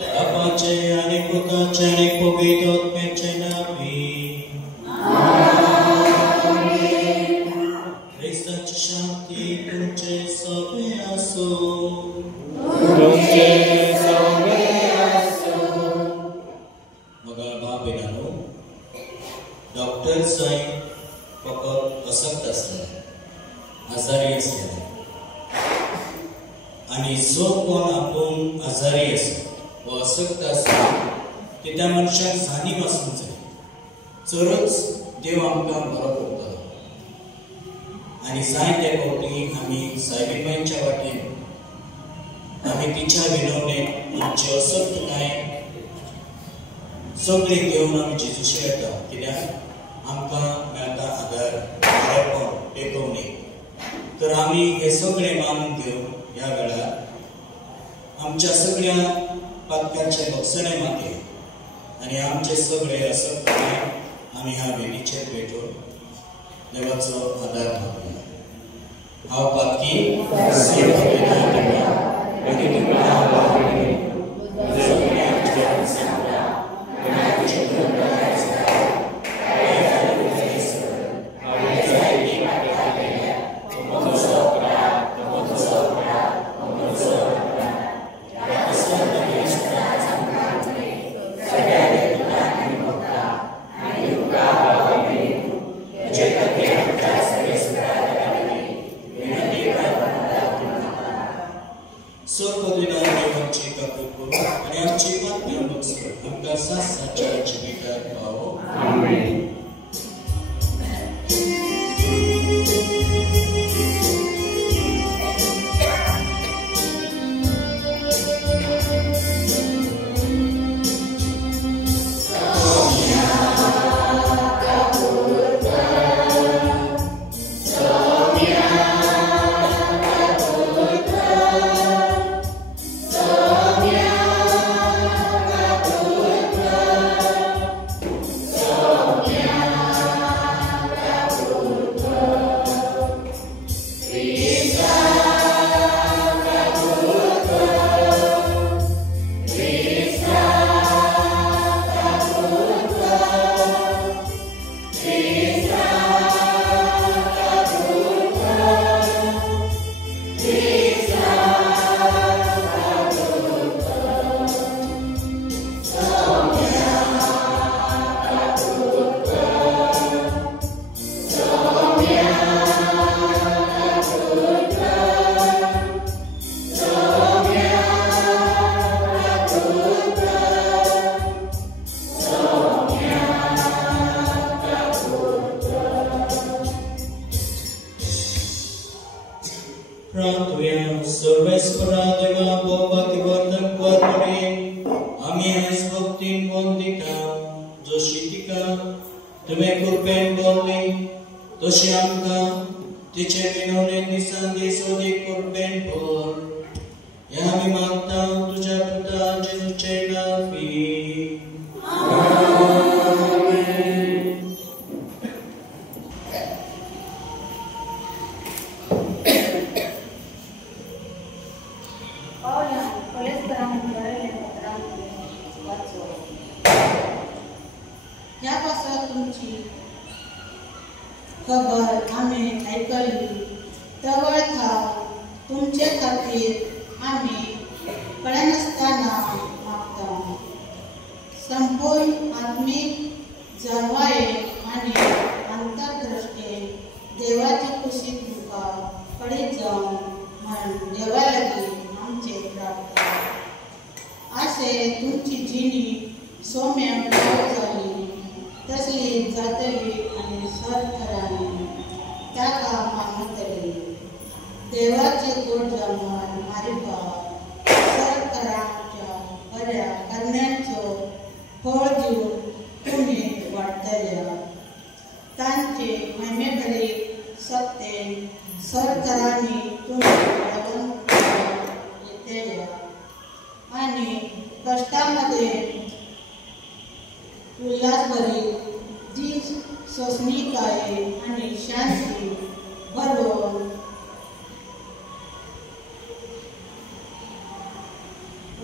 बापाचे आणि पुताचे आणि पवित्र आत्म्याचे नावे ख्रिस्ताची शांती तुमचे सगळे असो. मग बाबेनानो डॉक्टर साई फकत अशक्त असले आजारी असले आणि जो कोण आपण आजारी असो व अशक्त असो ते त्या मनशाक जाणीव आसूंक जाय तरच देव आमकां बरो करतलो. आणि जाय ते फावटी आमी सायबीबाईंच्या वाटेन आमी तिच्या विनवणेक आमची अशक्तताय सगळी घेवन आमी जेजूचे येता. कित्याक आमकां मेळटा आदार बरेपण टेकवणी. तर आमी हे सगळे मानून घेवन ह्या वेळार आमच्या सगळ्या पातकांचे भक्षणे मागया आणि आमचे सगळे अशक्तताय आमी ह्या वेदीचेर पेटोवन देवाचो आदार मागया. हांव पातकी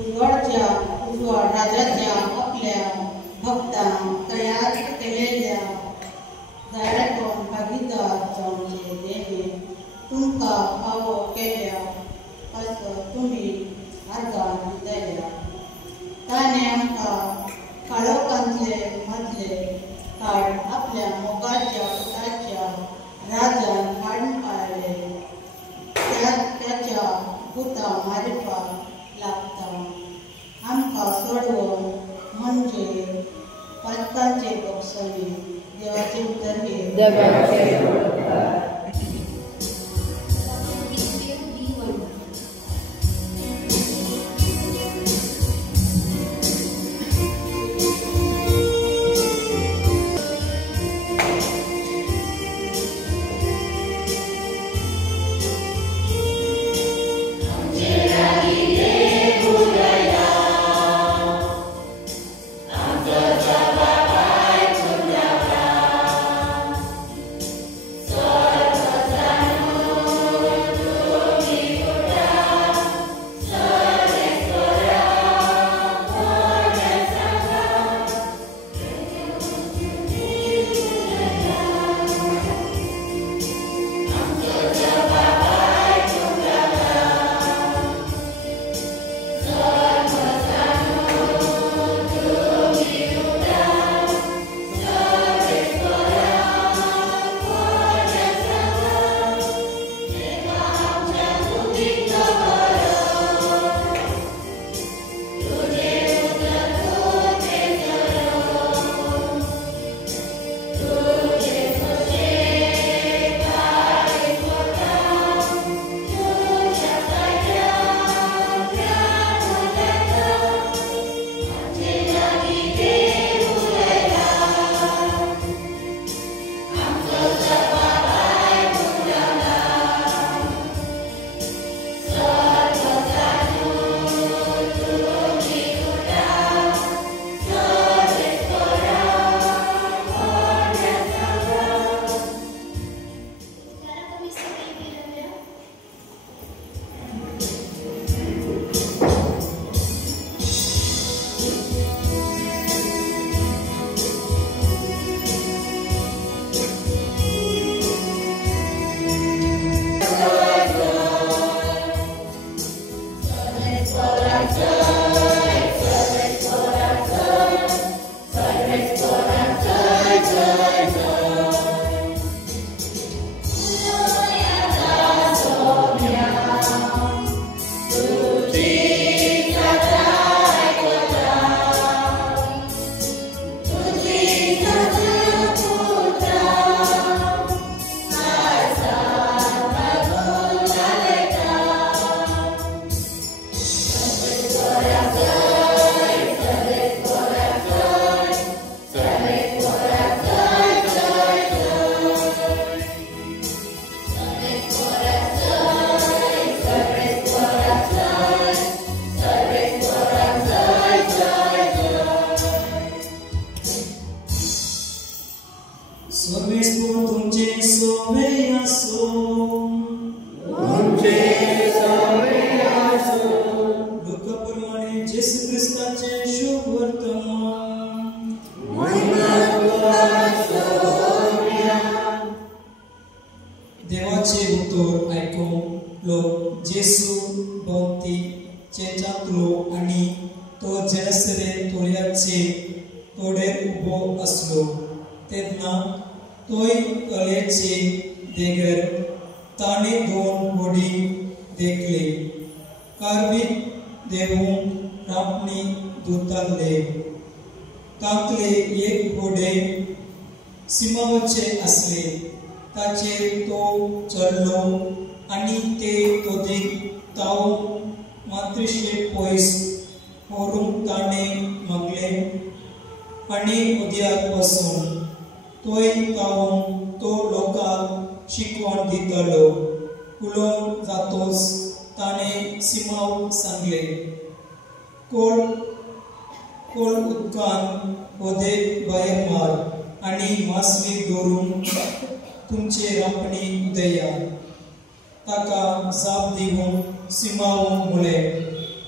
उजवाडच्या उजवाड राजाच्या आपल्या भक्तांक तयार केलेल्या दायऱ्यातून भागीदार जावचे देणे तुमकां फावो केल्या असो तुम्ही आर्गां दिल्या. ताणें आमकां काळोखांतले मदले काळ आपल्या मोगाच्या पुताच्या राजान हाडून पावले. त्याच्या पुता मारपाक लागता आमकां सोडवून म्हणजे पातकाचे बक्षणी देवाचे उतर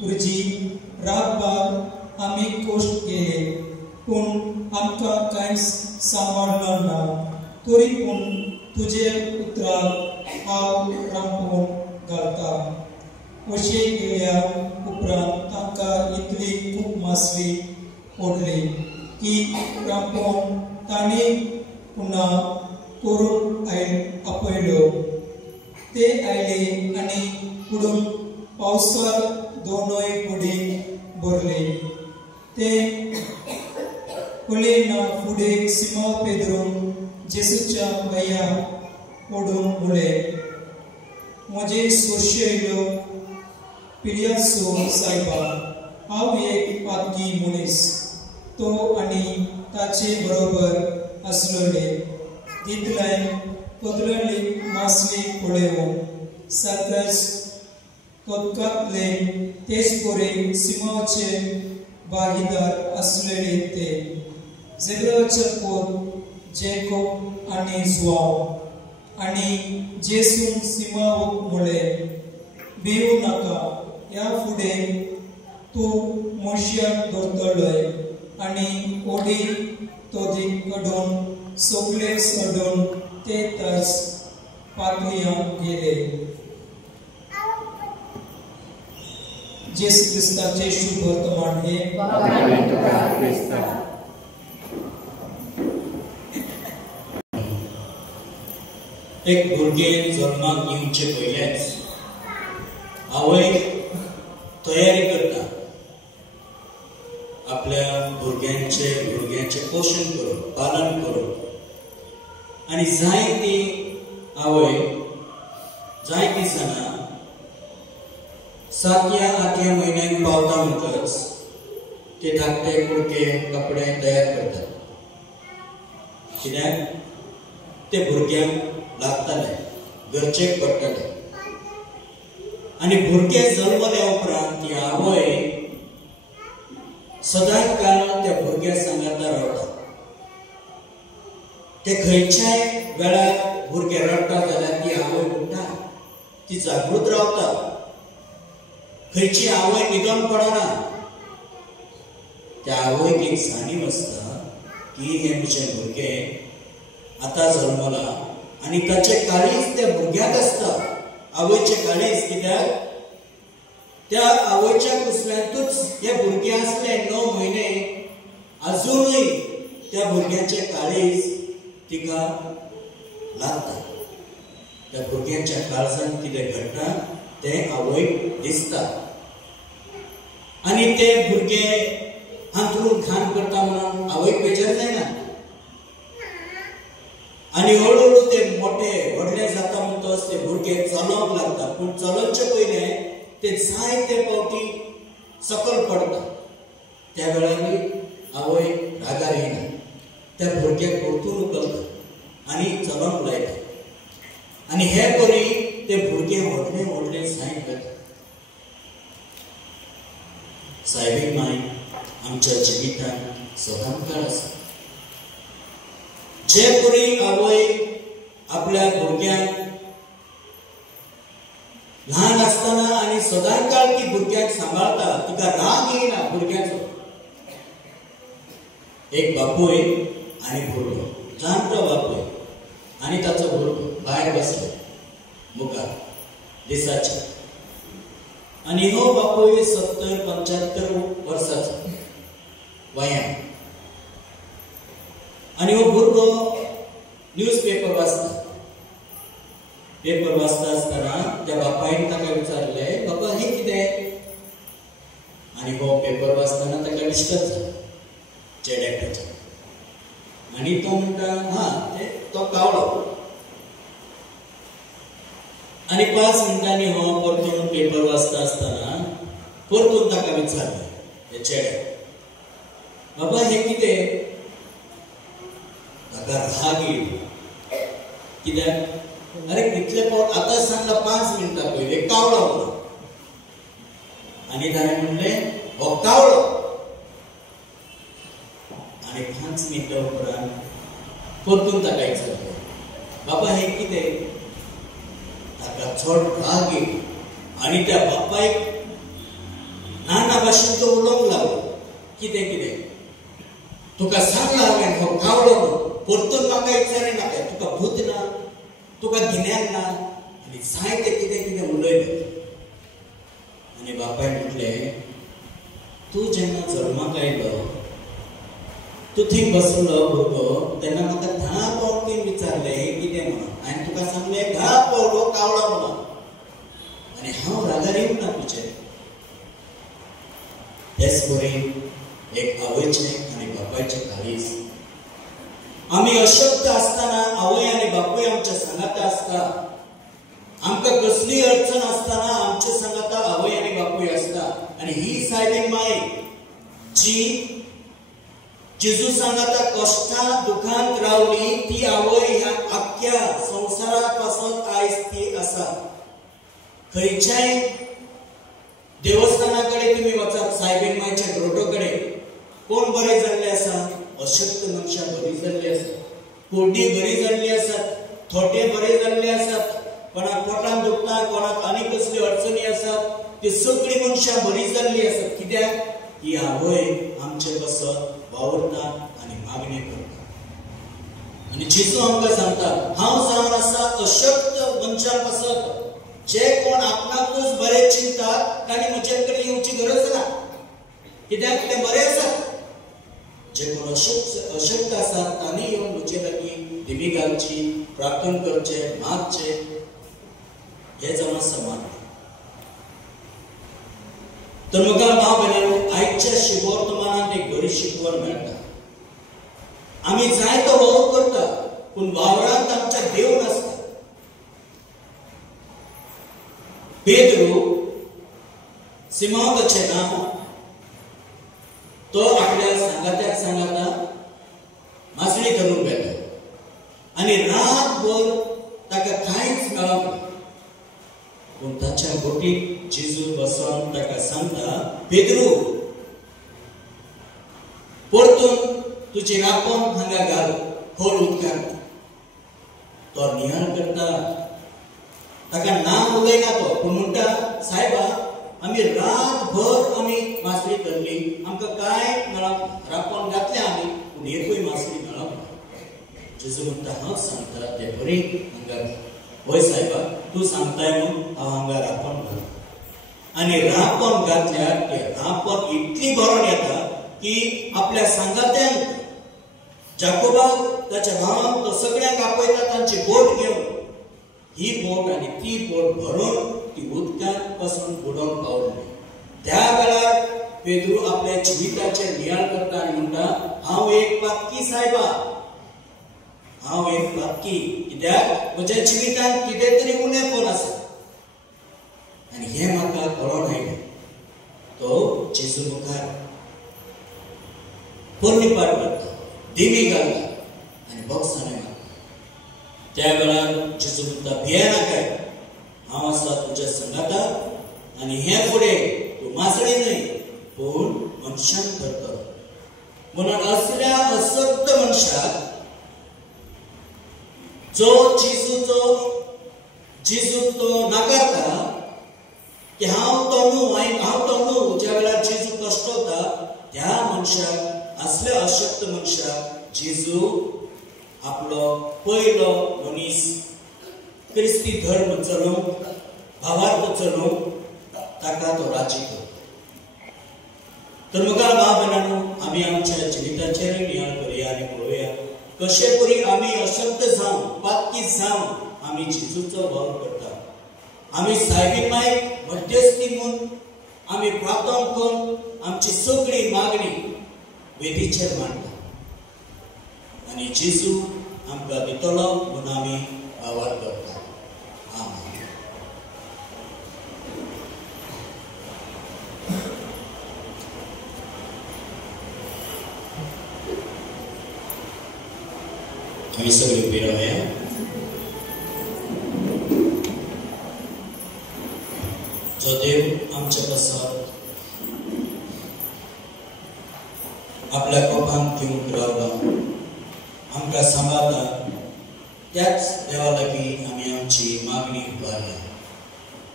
गुरुजी रातभर आम्ही कश्ट केले पूण आमकां कांयच सांबाळना ना तरी पूण तुजे उतराक हांव रांपोवन घालता अशें केल्या उपरांत तांकां इतली खूब मासली ओडली की रांपोवन ताणें पुन्हा करून आपयलो ते आयले आनी कुडून पावसार दोनूय कुडी भरले ते कोलेना फुडें सिमा पेदरून जेसूच्या पांयां पडून उरले म्हजे सोशेलो पिडियासो सायबा हांव एक पातकी मनीस तो आनी ताचे बरोबर आसलोले तितल्यान कोदळली मासली पळोवन सारकेच तोतकातले तेच पोरे सिमाचे भागीदार आसलेले ते झेब्राचे पोत जेकोब आनी जुआव आनी जेसून सिमावक म्हळें भिवू नाका ह्या फुडें तूं मोशयाक धरतलोय आनी ओडी तोदी कडून सगळे सोडून ते ताच पातळियांत गेले जेसू क्रिस्ताचे शुभ वर्तमान हे एक भुरगें जल्माक येवचे पयलेंच आवय तयारी करता आपल्या भुरग्यांचे पोषण करून पालन करून आनी जायती आवय जायती जाणां 7-8 म्हयन्यांक पावता म्हणटच ते धाकटे कुडके कपडे तयार करतात कित्याक ते भुरग्यांक लागताले गरजेक पडटले आनी भुरगे जल्मल्या उपरांत ती आवय सदांच काळ त्या भुरग्या सांगाता रावता ते खंयच्याय वेळार भुरगे रडटा जाल्यार ती आवय उठता ती जागृत रावता खंयची आवय निगम पडना त्या आवयक एक जाणीव आसता की हे म्हजें भुरगें आतां जल्मला आनी ताचे काळीज त्या भुरग्याक आसता आवयचे काळीज कित्याक त्या आवयच्या कुसव्यांतूच हे भुरगे आसले 9 म्हयने अजूनय त्या भुरग्याचे काळीज तिका लागता त्या भुरग्याच्या काळजांत कितें घडटा तें आवयक दिसता आनी ते भुरगे हांतरून घाण करता म्हणून आवयक बेजार जायना आनी हळूहळू ते मोठे व्हडले जाता म्हणटच ते भुरगे चलोंक लागता पूण चलोवचे पयलें ते जायते फावटी सकल पडटा त्या वेळार आवय रागार येना त्या भुरग्याक परतून उखलता आनी चलोवंक लायता आनी हे करी ते भुरगे व्हडले व्हडले जायत वता सायबीक माय आमच्या जिवितांत सदांच काळ आसा जे करी आवय आपल्या भुरग्यांक ल्हान आसतना आनी सदांच काळ ती भुरग्यांक सांबाळटा तिका राग येना भुरग्याचो एक बापूय आनी भुरगो जाणटो बापूय आनी ताचो भुरगो भायर बसलो मुखार दिसाचे आनी हो बापूय 70-75 वर्साचो वयान आनी हो भुरगो न्यूजपेपर वाचता पेपर वाचता आसतना त्या बापायन ताका विचारले बाबा हे कितें आनी हो पेपर वाचतना ताका डिस्टर्ब जालो चेड्याक आनी तो म्हणटा हा तो कावळो आनी 5 मिनटांनी हो परतून पेपर वाचता आसतना परतून ताका विचारले हे चेड्याक बाबा हे कितें ताका राग येयलो कित्याक अरे कितले फावट आतां सांगला 5 मिनटां पयलीं कावळो म्हणून आनी ताणें म्हणलें हो कावळो आनी 5 मिनटां उपरांत परतून ताका विचारलें बाबा हे कितें ताका चड राग येयलो आनी त्या बापायक भाशेन तो उलोवंक लागलो कितें कितें तुका सांगला हांवें हो कावळो परतून म्हाका विचारे नाका तुका भूत ना तुका गिन्यान ना आनी जायते कितें कितें उलयलें आनी बापायन म्हटलें तूं जेन्ना जल्माक आयलो तूं थंय बसलो भुरगो तेन्ना म्हाका 10 पावटी विचारलें कितें म्हणून हांवें तुका सांगलें 10 पावलो कावळो म्हणून आनी हांव रागार येवंक ना तुजें तेच बरें एक आवयचें आनी बापायचें काळीज आमी अशक्त आसतना आवय आनी बापूय आमच्या सांगाता आसता आमकां कसली अडचण आसतना आमच्या सांगाता आवय आनी बापूय आसता आनी ही सायबीण माय जी जेजू सांगाता कश्टां दुखांत रावली ती आवय ह्या आख्या संवसारा पासून आयज ती आसा खंयच्याय देवस्थानाकडे तुम्ही वचात सायबीण मायच्या ग्रोटोकडे कोण बरे जाल्ले आसा अशक्त मनशां बरी जाल्ली आसात कोड्डी बरी जाल्ली आसात थोटे बरे जाल्ले आसात कोणाक पोटान दुखता कोणाक आनी कसली अडचणी आसात ती सगळी मनशां बरी जाल्ली आसात कित्याक ही आवय आमचे बसत वावरता आनी मागणी करता आनी जेजू आमकां सांगता हांव जावन आसा अशक्त मनशां पासत जे कोण आपणाकूच बरे चिंतात तांणी म्हजे कडेन येवची गरज ना कित्याक ते बरे आसात जे कोण अशक्त आसात तांणी येवन म्हजे लागीं दिमी घालची प्रार्थना करचे मागचे हे जावन आसा मागणी तर म्हाका भाव भयणांनो आयच्या वर्तमानांत एक बरी शिकवण मेळटा आमी जाय तो वावर करता पूण वावरांत आमच्या देव नासता पेद्रू सिमोनाचें नांव तो आपल्या सांगात्याक सांगाता मासळी धरून गेलो आनी रातभर ताका कांयच मेळना पूण ताच्या बोटीक जेजू बसोन ताका सांगता पेद्रू परतून तुजी रापण हांगा घाल खोल उदकांत तो नियाळ करता ताका नांव उलयना तो पूण म्हणटा सायबा आमी रातभर आमी मासळी धरली आमकां कांय मेळप रापण घातलें आमी पूण एकूय मासळी मेळप ना जेजू म्हणटा हांव सांगता ते बरी हांगा वय सायबा तूं सांगताय म्हणून हांव हांगा रापण घाल आनी रापण घातल्यार ते रापण इतली भरून येता की आपल्या सांगात्यांक जाकोबाक ताच्या भावांक तो सगळ्यांक आपयता तांची बोट घेवन ही बोट आनी ती बोट भरून ती उदकांत पासून बुडोवंक पावली त्या वेळार पेद्रू आपल्या जिविताचे नियाळ करता आनी म्हणटा हांव एक पातकी सायबा हांव एक पातकी कित्याक म्हज्या जिवितांत कितें तरी उणेपण आसा आनी हें म्हाका कळोन आयलें तो जेजू मुखार पोरनिपाट करता दिमी घालता आनी बोक्सांनी मारता त्या वेळार जेजू म्हणटा भियेनाकाय हांव आसा तुज्या संगाता आनी हे फुडें तूं मासळी न्हय पूण मनशांक धरतलो म्हणून असल्या अशक्त मनशाक जो जेजू तो नाकारता की हांव तो न्हू ज्या वेळार जेजू कश्टवता त्या मनशाक असल्या अशक्त मनशाक जेजू आपलो पयलो मनीस क्रिस्ती धर्म चलोवंक भावार्थ चलोवंक ताका तो राजी करता तर मुखार भाव भयणांनो आमी आमच्या जिविताचेर नियाळ करुया आनी पळोवया कशे करी आमी अशक्त जावन पातकी जावन आमी जेजूचो वावर करता आमी सायबीण मायक मध्यस्थी म्हणून आमी प्रार्थना करून आमची सगळी मागणी वेदीचेर मांडटा आनी जेजू आमकां दितलो म्हणून आमी वावर करता आमेन आमी सगळीं उबी रावया जो देव आमच्या पासत आपल्या कोपांत घेवन रावला आमकां सांबाळटा त्याच देवा लागीं आमी आमची मागणी उबारल्या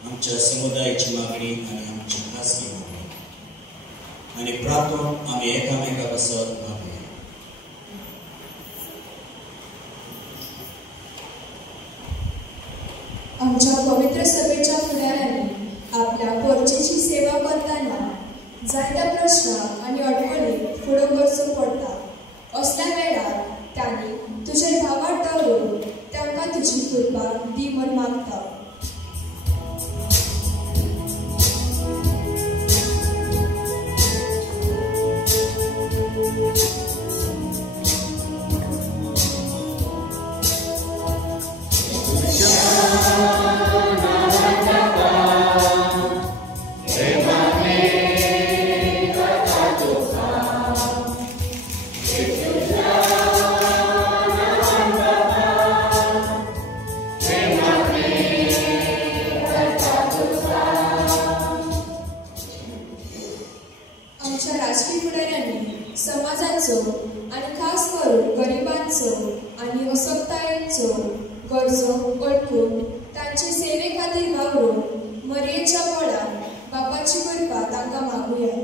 आमच्या समुदायाची मागणी आनी आमची खासगी मागणी आणि प्रार्थून आम्ही एकामेका बसत मागूया. आमच्या पवित्र सभेच्या फुडाऱ्यांनी आपल्या पोरचेची सेवा करताना जायत्या प्रश्न आणि अडचणी फुडो करचो पडटा. असल्या वेळार त्यांनी तुझे भावार दवरून तांकां तुजी कृपा दी म्हूण मागता. आमच्या राजकीय फुडाऱ्यांनी समाजाचो आणि खास करून गरिबांचो आणि असक्तायेंचो गरजो ओळखून तांचे सेवे खातीर वावरून मरयेच्या बळान बापाची कृपा तांकां मागुया.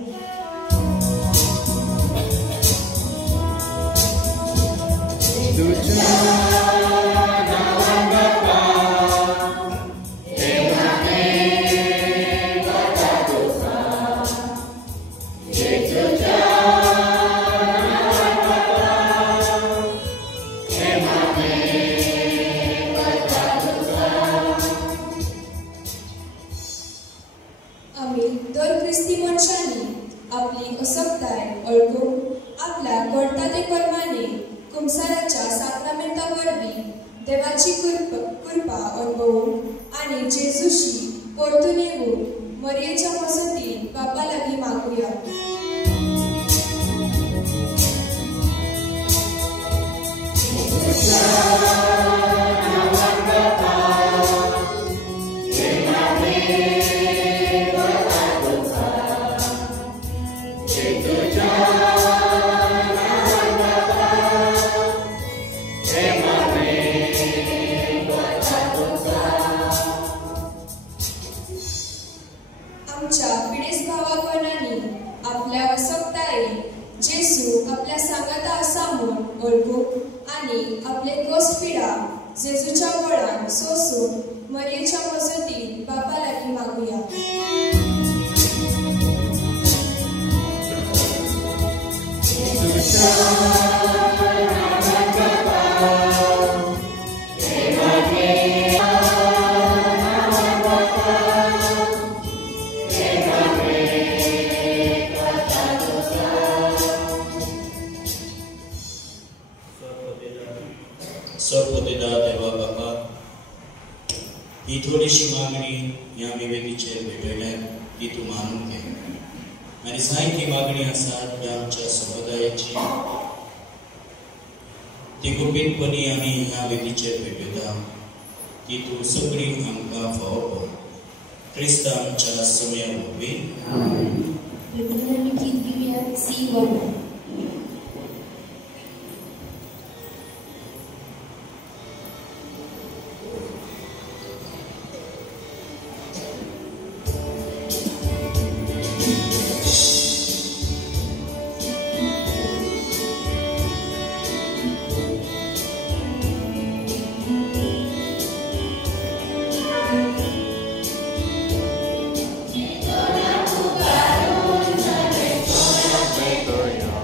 आम्ही दर ख्रिस्ती मनशांनी आपली असक्ताय ओळखून आपल्या घडटा ते कर्मांनी कुंसाराच्या साक्रामेंता वरवीं देवाची कृपा अनुभवून आणि जेजूशी परतून येऊन मरयेच्या मसतीन बापा लागीं मागुया. आमच्या पिडेस भावाकणांनी आपल्या असक्ताये जेजू आपल्या सांगाता आसा म्हूण ओळखून आणि आपले कश्ट पिडा जेजूच्या बळान सोसून मरयेच्या मजतीन बापा लागीं मागुया. सर्वपिता देवा बापा, ही थोडीशी मागणी ह्या विवेकीचेर भेटयल्यात ती तूं मानून घे आणि जायती मागणी आसात ह्या आमच्या समुदायाची ती गुपीतपणी आमी ह्या वेदीचेर भेटयता ती तूं सगळी आमकां फावो कर. क्रिस्त आमच्या समया वरवीं Hallelujah.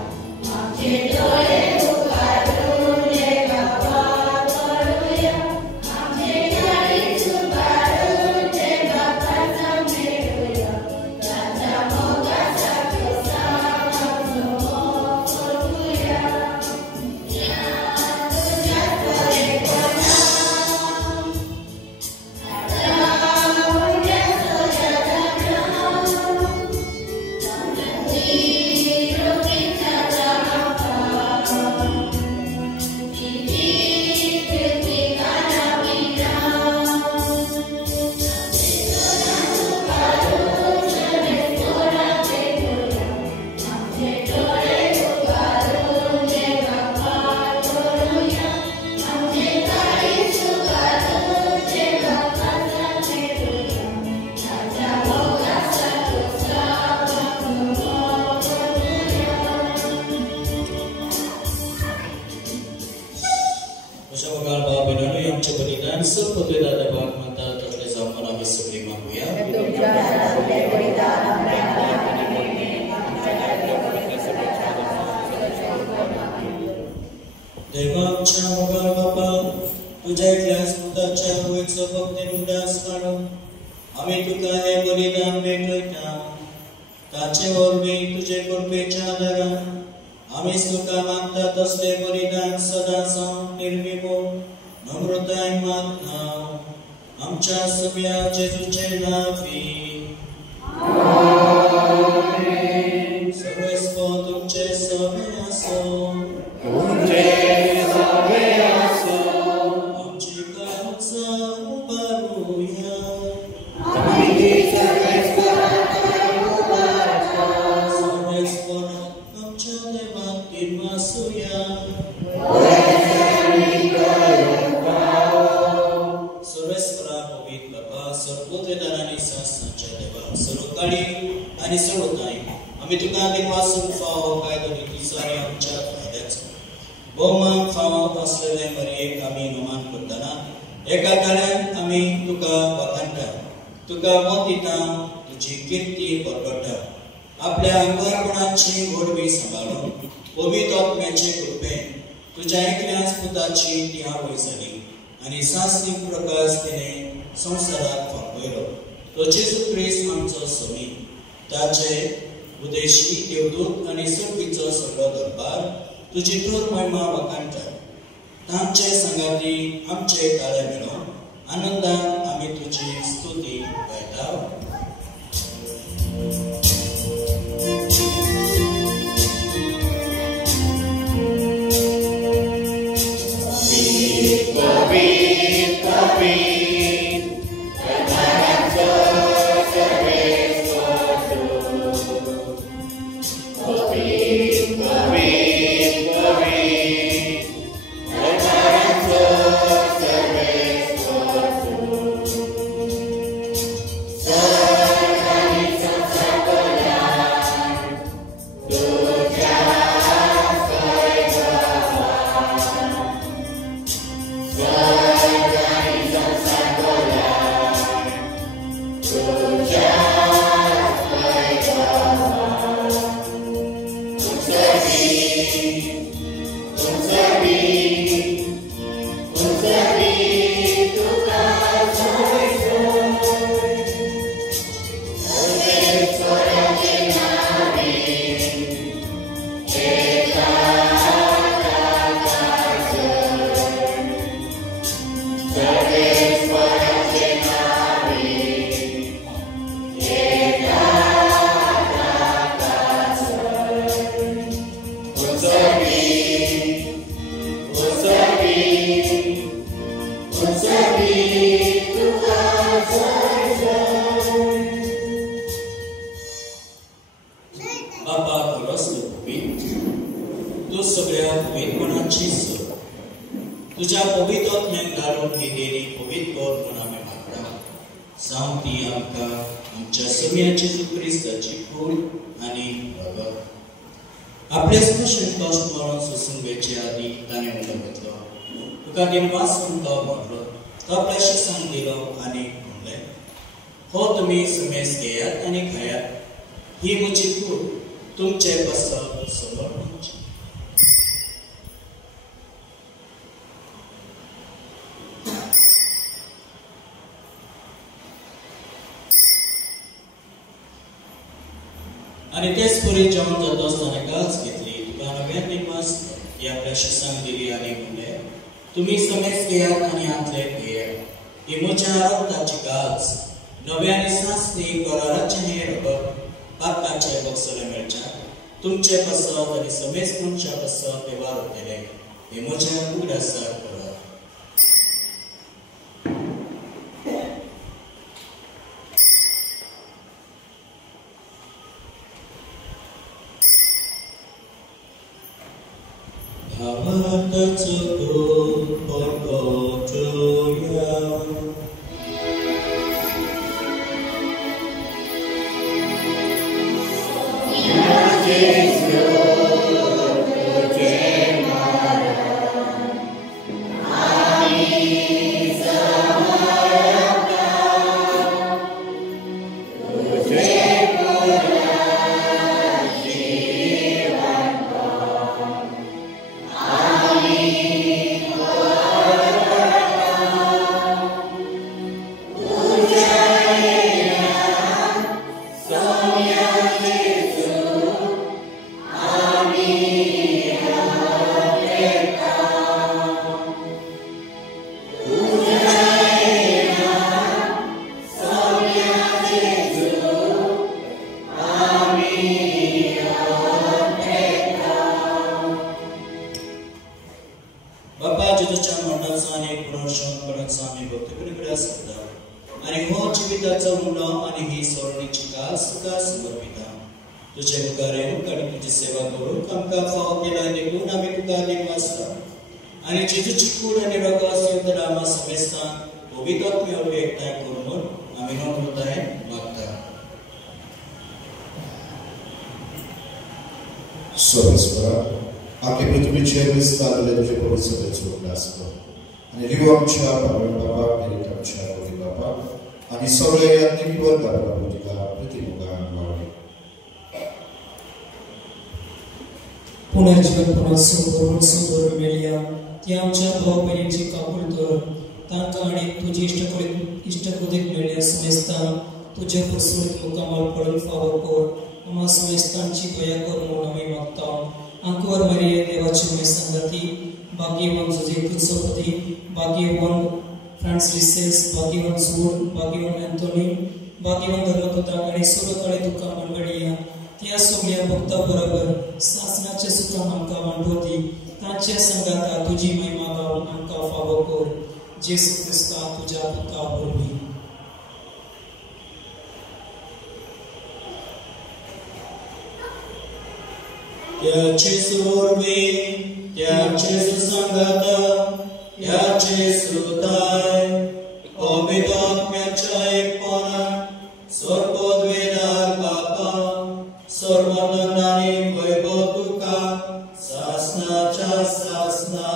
पदवीदा देवाक म्हणटा तसले जावन आमी सगळी मागुया. देवाच्या मोगाळ बापा तुझ्या इतल्यास मुदाच्या वयचो भक्तीन उडास काडून आमी तुका हे बलिदान भेटयता. ताचे वरवीं तुजे कृपेच्या आदारान आमी तुका मागता तसले बलिदान सदांच निर्विमोल नम्रताय मागता. आमच्या सगळ्या जेजूचे नावी सर्वस्व तुमचे सवे आसो. आमची काळजा उबारूया. सर्वेस्परात आमच्या देवाक दिनवासूया. सर्वेस्परा पवित्र बापा सर्वोदयदारांनी सासनाच्या देवा सर्वकाळी आणि सर्वताई आमी तुका दिनवासून फावो कायदो नीती सारी आमच्या फायद्याचो भोवमान फावो असलेले मरयेक आमी नमन करतना एका काळान आमी तुका वखाणटा. तुका मोत दिता. तुजी किर्ती परगटा. आपल्या अंगरपणाची गोडवी सांबाळून पवित्र आत्म्याचे कृपेन तुज्या एकल्याच पुताची तिहावय जाली आणि सासनीक प्रकाश तिने संवसारात फळवयलो. तो जेजू ख्रिस्त आमचो स्वामी. ताचे उदेशी देवदूत आणि सर्वीचो सगळो दरबार तुजी तोर महिमा वखाणटा. तांचे संगाती आमचे ताळे मेळोवन आनंदान आमी तुजी स्तुती गायता. तुझ्या पवित्र आत्म्याक धाडून केलेली पवित्र आमी मागता. जावं ती आमकां आमच्या सगळ्यांची क्रिस्ताची खूण आनी भगत. आपले स्पेशल कॉस्ट म्हणून सुसंगेचे आदी ताणें उलयलो. तुका दिनवासून तो म्हटलो. तो आपल्या शिक्षण दिलो आनी म्हणलें, हो तुमी समेस घेयात आनी खायात. ही म्हजी खूण. तुमचे बसप सबळ म्हणजे. आणि तेच परी जेवण जाता आसतना गाल्स घेतली. तुका नव्यान दिनवास ही आपल्या शिक्षण दिली आनी म्हणलें, तुमी समेस घेयात आनी हातले घेयात. ही म्हज्या रक्ताची गाल्स. नव्यान सासनी कराराचें हें रगत पातकाचे बक्षले मेळच्या. तुमचे बसप आनी समेस मनशा बसप हे वार केले. हे म्हज्या उगडासार करात. Amen. जिविताचो उंडो आनी ही सोडणीची काल सुद्दां समर्पिता तुजे मुखार येवंक आनी तुजी सेवा करूंक आमकां फाव केला देखून आमी तुका दिनवासता आनी जेजूची कूड आनी रगत योगदान समेस्तान पवित्र आत्म्यावरवी एकठांय करून आमी नम्रताय मागता. Sorespera, anche per tutti i cieli stanno le tue promesse del suo nascito. Ani liwam cha pavel baba merita cha odi baba. Ani sore ani liwam baba budiga pritimuga mawali. पुनर्जीवन पुनर्सुंदर मेलिया ती आमच्या भावबहिणीची काबूल कर तांकां आनी तुजी इश्टकुदीक मेळ्या समेस्तान तुजे प्रसूत मुकामाल पडून फावो कर आम्हा समेस्तांची दया कर म्हणून आमी मागता. आंकुर मरिये देवाची मय संगती भाग्यवान जोसेफ कुसोपती भाग्यवान फ्रांसिस भाग्यवान जूड भाग्यवान एंथोनी भाग्यवान धर्मपुत्र आनी सर्वकाळी तुका मंडळीया त्या सगळ्या भक्ता बरोबर सासणाचे सुखां आमकां मांडवती तांच्या संगाता तुजी महिमा गावन आमकां फावो कर जेसू क्रिस्ता तुज्या पुता वरवीं. त्याचे सुरवे त्याचे सुसंगता त्याचे सुताय पवित्र आत्म्याच्या एकपणा सर्वोद्वेदार बापा सर्वमंडळाने वैभव तुका सासनाच्या सासना.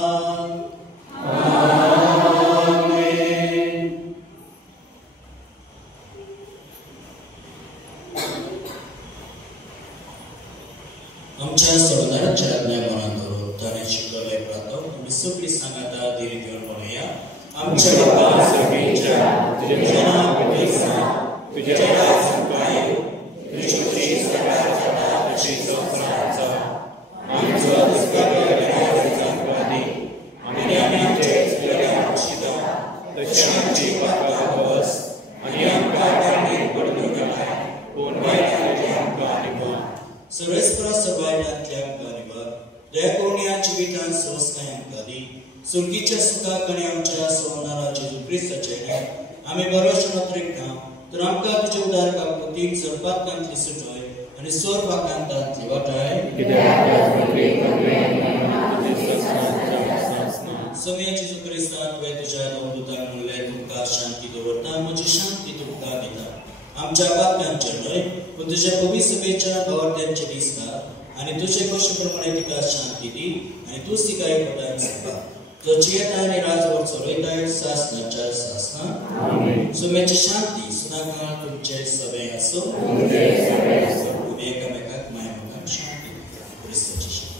आमच्या सर्वदारांच्या आज्ञा मनात धरून ताणे शिकवले प्रार्थना तुम्ही सगळी सांगाता धीर घेऊन म्हणूया. आमच्या बाबा सर्वेच्या तुझ्या नाम तुझ्या संकाय तुझी तुझी सकाळचा तुझी संसाराचा आमचा दुष्काळी आणि आमच्या शिदा तशाची पापावस आणि आमका तांडीत पडून गेलाय कोण वाईटाचे आमका निभा सर्वेस्परा सगळ्यांतल्या गरीबार दया करून या जिवितांत सोसकाय आमकां दी सुर्गीच्या सुखाक आनी आमच्या सोवणारा जेजू क्रिस्ताचे आमी बरोच नत्रिकता तर आमकां तुजे उदार काकुतीक सर्पांतली सुटोय आनी सोर पाकांतांतली वाटाय समय जेजू क्रिस्तान तुवें तुज्या दोन दुतांक म्हणलें तुमकां शांती दवरता म्हजी शांती तुमकां दिता. आमच्या बातम्यांचे न्हय पूण तुज्या पवित्र सभेच्या गवार्थ्यांचे दिसता आनी तुजे कशे प्रमाणे तिका शांती दी आनी तूं तिका एकवटान सांगा जो जियेता आनी राजवट चलयताय सासनाच्या सासना. सुमेची शांती सुदाकाळ तुमचे सभे आसूं आमी एकामेकाक मायेमोगान शांती दिवया. क्रिस्ताची शांती.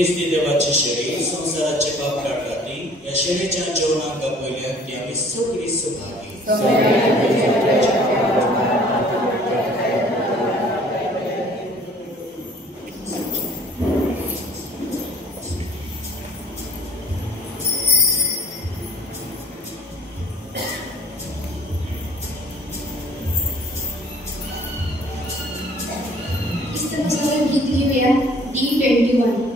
इस्ती देवाची शेळी संसाराचे पाप काढताती या शेळीच्या जेवणाक पयल्या ती आमी सगळी सुभागी. D21.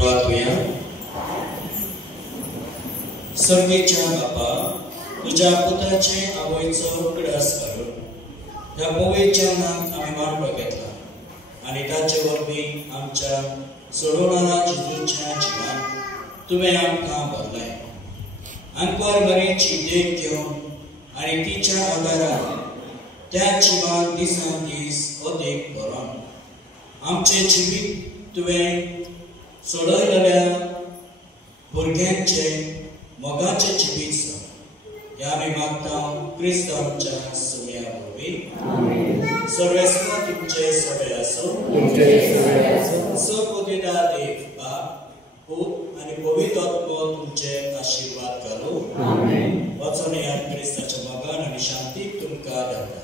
प्रार्थूया. सर्वेच्या बापा, तुझ्या पुत्राचे आवयचो उगडास करून ह्या पवित्र नाम आम्ही मानपाक घेतला आणि ताचे वरवीं आमच्या सोडवणारा जेजूच्या जिवान तुवें आमकां भरलाय. आंकवार बरेची देख घेवन आणि तिच्या आदारान त्या जिवान दिसान दीस अदीक भरून आमचे जिवीत तुवें सोडयलेल्या भुरग्यांचे मोगाचे जिवीत हे आमी मागता क्रिस्तांच्या सुम्या वरवीं. सर्वेस्व तुमचे सगळे आसूं. सपदिदार देव बाप, पूत आनी पवित्र आत्मो तुमचे आशीर्वाद घालूं. वचून ह्या क्रिस्ताच्या मोगान आनी शांतीक तुमकां धाडटा.